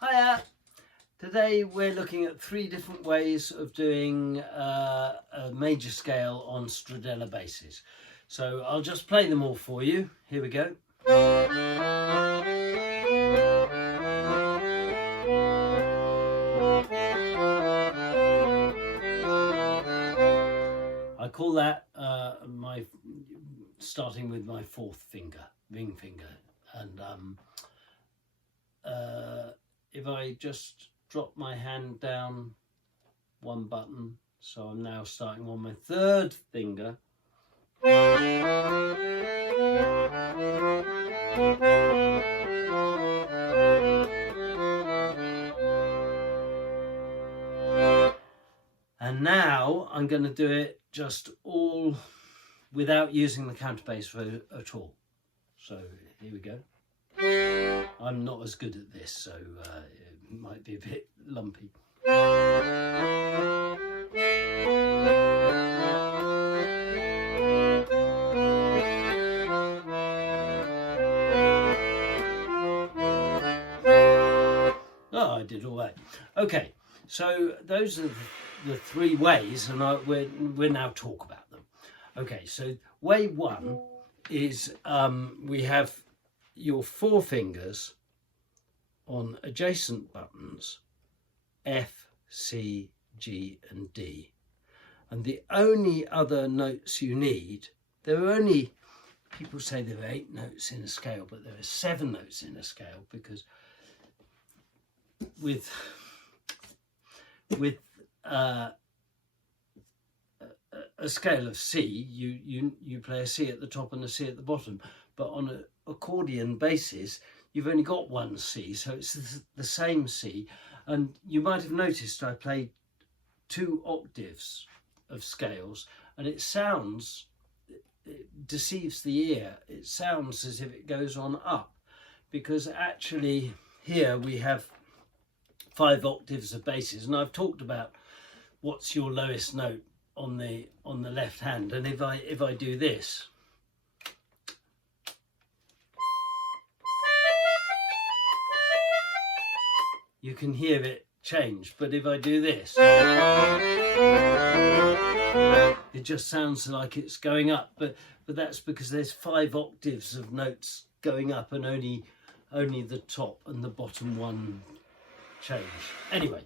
Hiya! Today we're looking at 3 different ways of doing a major scale on Stradella basses. So I'll just play them all for you. Here we go. I call that my starting with my 4th finger, ring finger, and if I just drop my hand down 1 button, so I'm now starting on my 3rd finger. And now I'm going to do it just all without using the counterbass at all. So here we go. I'm not as good at this, so it might be a bit lumpy. Oh, I did all right. Okay, so those are the 3 ways, and we'll now talk about them. Okay, so way 1 is we have your 4 fingers on adjacent buttons F, C, G and D, and the only other notes you need, there are only, people say there are 8 notes in a scale, but there are 7 notes in a scale, because with a scale of C, you play a C at the top and a C at the bottom, but on an accordion basses you've only got 1 C, so it's the same C. And you might have noticed I played 2 octaves of scales, and it deceives the ear. It sounds as if it goes on up, because actually here we have 5 octaves of basses, and I've talked about what's your lowest note on the left hand, and if I do this, you can hear it change. But if I do this, it just sounds like it's going up, but that's because there's 5 octaves of notes going up, and only the top and the bottom one change. Anyway,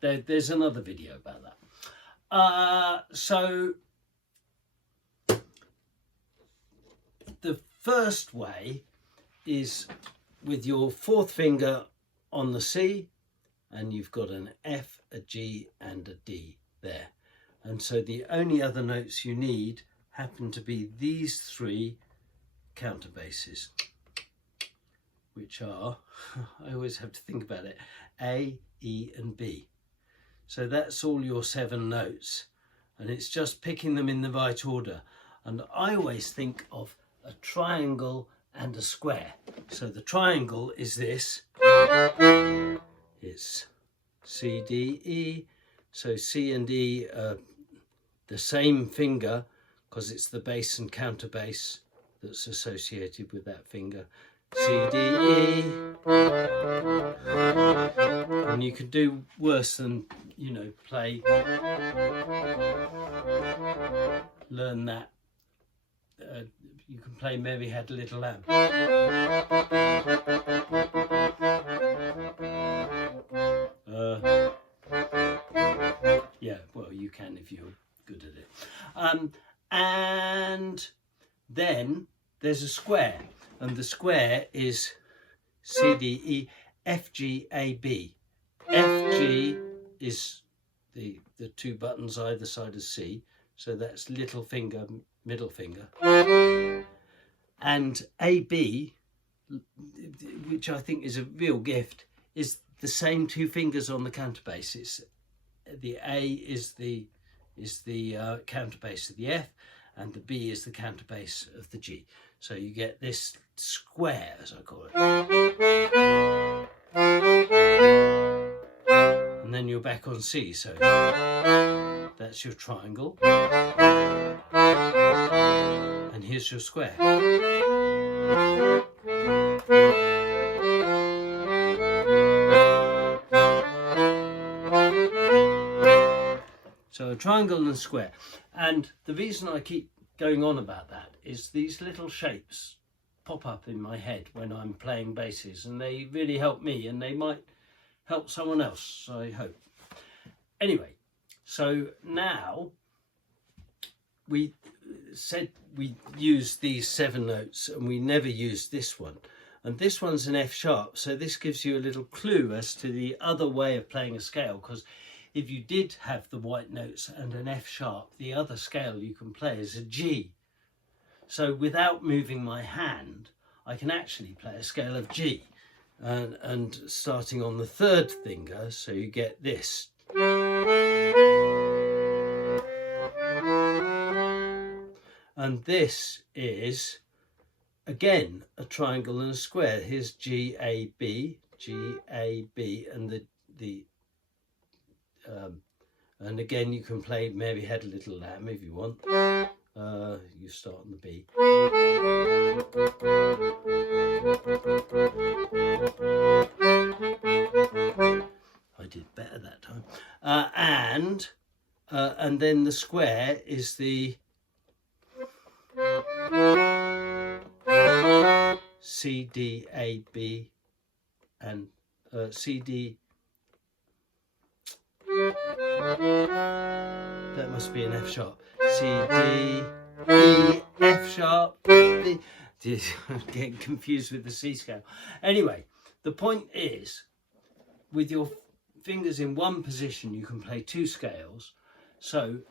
there's another video about that. So the first way is with your 4th finger on the C, and you've got an F, a G and a D there, and so the only other notes you need happen to be these 3 counterbasses, which are, I always have to think about it, A, E and B. So that's all your 7 notes, and it's just picking them in the right order. And I always think of a triangle and a square. So the triangle is this, it's C, D, E. So C and E are the same finger, because it's the bass and counterbass that's associated with that finger. C, D, E. And you can do worse than, play, learn that. You can play Mary Had a Little Lamb. Yeah, well, you can if you're good at it. And then there's a square, and the square is C, D, E, F, G, A, B. F, G is the 2 buttons either side of C, so that's little finger, middle finger. And A, B, which I think is a real gift, is the same 2 fingers on the counterbass. It's the A is the counterbass of the F, and the B is the counterbass of the G. So you get this square, as I call it. And then you're back on C, so that's your triangle. And here's your square. So a triangle and a square. And the reason I keep going on about that is these little shapes pop up in my head when I'm playing basses, and they really help me, and they might help someone else, I hope. Anyway, so now we said we use these 7 notes and we never use this one. And this one's an F sharp, so this gives you a little clue as to the other way of playing a scale, because if you did have the white notes and an F sharp, the other scale you can play is a G. So without moving my hand, I can actually play a scale of G. And starting on the 3rd finger, so you get this. And this is, again, a triangle and a square. Here's G, A, B, G, A, B, and and again you can play Mary Had a Little Lamb if you want. You start on the B. I did better that time. And then the square is the C, D, A, B, and C, D. That must be an F sharp. C, D, E, F sharp, B. I'm getting confused with the C scale. Anyway, the point is, with your fingers in one position, you can play 2 scales. So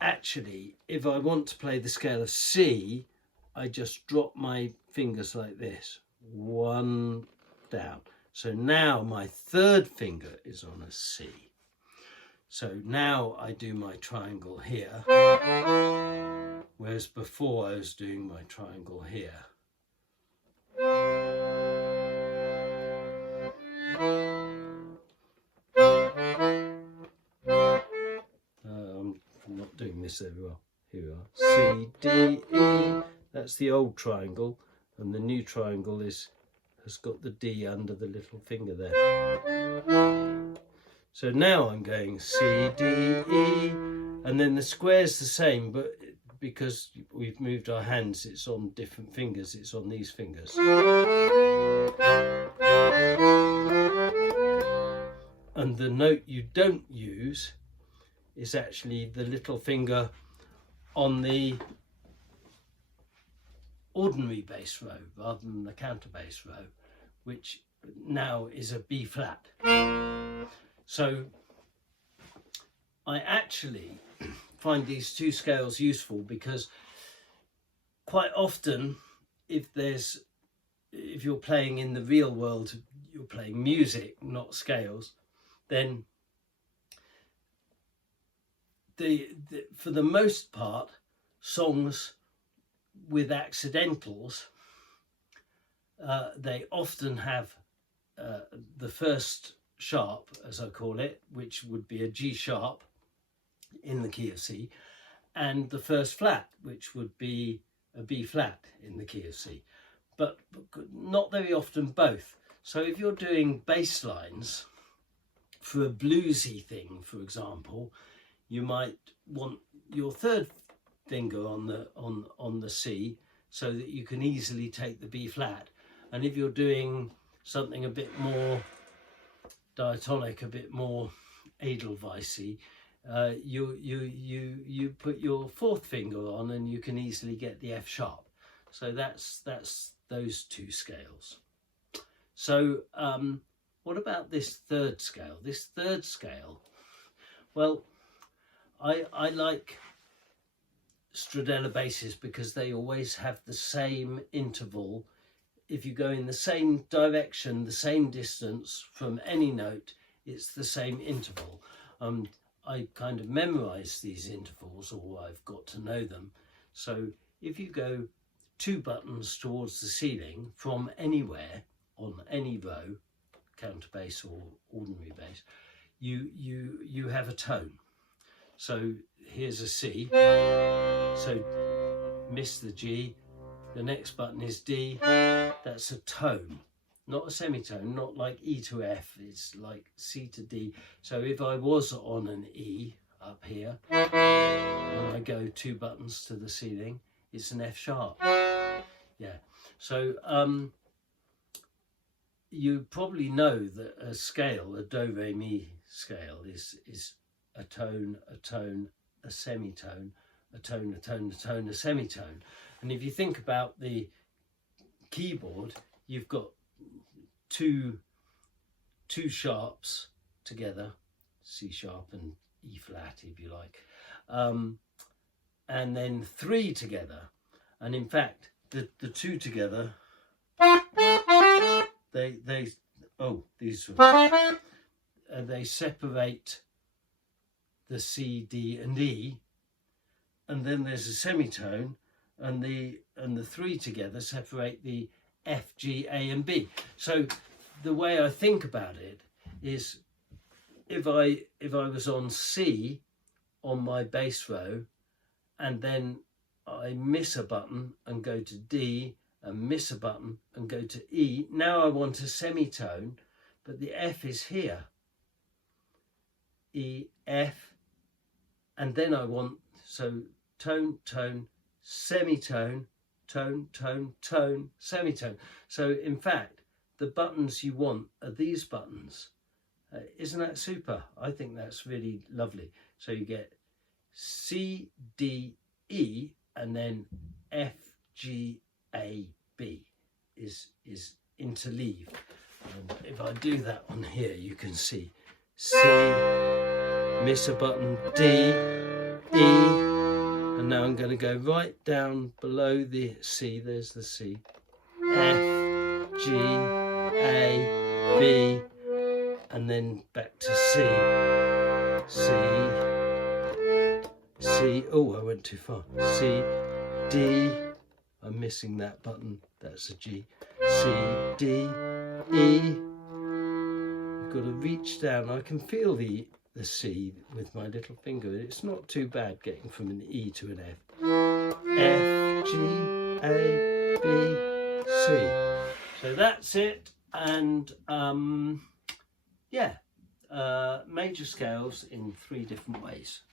actually, if I want to play the scale of C, I just drop my fingers like this, 1 down. So now my 3rd finger is on a C. So now I do my triangle here, whereas before I was doing my triangle here. I'm not doing this very well. Here we are. C, D, E. That's the old triangle, and the new triangle has got the D under the little finger there. So now I'm going C, D, E, and then the square's the same, but because we've moved our hands, it's on different fingers, it's on these fingers. And the note you don't use is actually the little finger on the ordinary bass row rather than the counter bass row, which now is a B flat. So I actually find these 2 scales useful because quite often if you're playing in the real world, you're playing music, not scales, then for the most part, songs with accidentals, they often have the first sharp, as I call it, which would be a G sharp in the key of C, and the first flat, which would be a B flat in the key of C, but not very often both. So if you're doing bass lines for a bluesy thing, for example, you might want your 3rd finger on the C so that you can easily take the B flat. And if you're doing something a bit more diatonic, a bit more Edelweissy, you put your 4th finger on and you can easily get the F sharp. So that's those 2 scales. So what about this 3rd scale? This 3rd scale, well, I like Stradella basses because they always have the same interval. If you go in the same direction, the same distance from any note, it's the same interval. I kind of memorize these intervals, or I've got to know them. So if you go 2 buttons towards the ceiling from anywhere on any row, counter bass or ordinary bass, you have a tone. So here's a C, so miss the G, the next button is D, that's a tone, not a semitone, not like E to F, it's like C to D. So if I was on an E, up here, and I go 2 buttons to the ceiling, it's an F sharp. Yeah, so you probably know that a scale, a do re mi scale, is a tone, a tone, a semitone, a tone, a tone, a tone, a semitone. And if you think about the keyboard, you've got two sharps together, C sharp and E flat if you like, and then 3 together. And in fact, the 2 together, they separate the C, D and E, and then there's a semitone, and the 3 together separate the F, G, A and B. So the way I think about it is, if I was on C on my bass row, and then I miss a button and go to D, and miss a button and go to E, now I want a semitone, but the F is here, E, F, and then I want, so tone, tone, semitone, tone, tone, tone, semitone. So in fact, the buttons you want are these buttons. Isn't that super? I think that's really lovely. So you get C, D, E, and then F, G, A, B is interleaved. And if I do that on here, you can see C, miss a button, D, E, and now I'm going to go right down below the C, there's the C, F, G, A, B, and then back to C, C, oh I went too far, C, D, I'm missing that button, that's a G, C, D, E, you've got to reach down, I can feel the C with my little finger, it's not too bad getting from an E to an F, F, G, A, B, C. So that's it, and yeah, major scales in 3 different ways.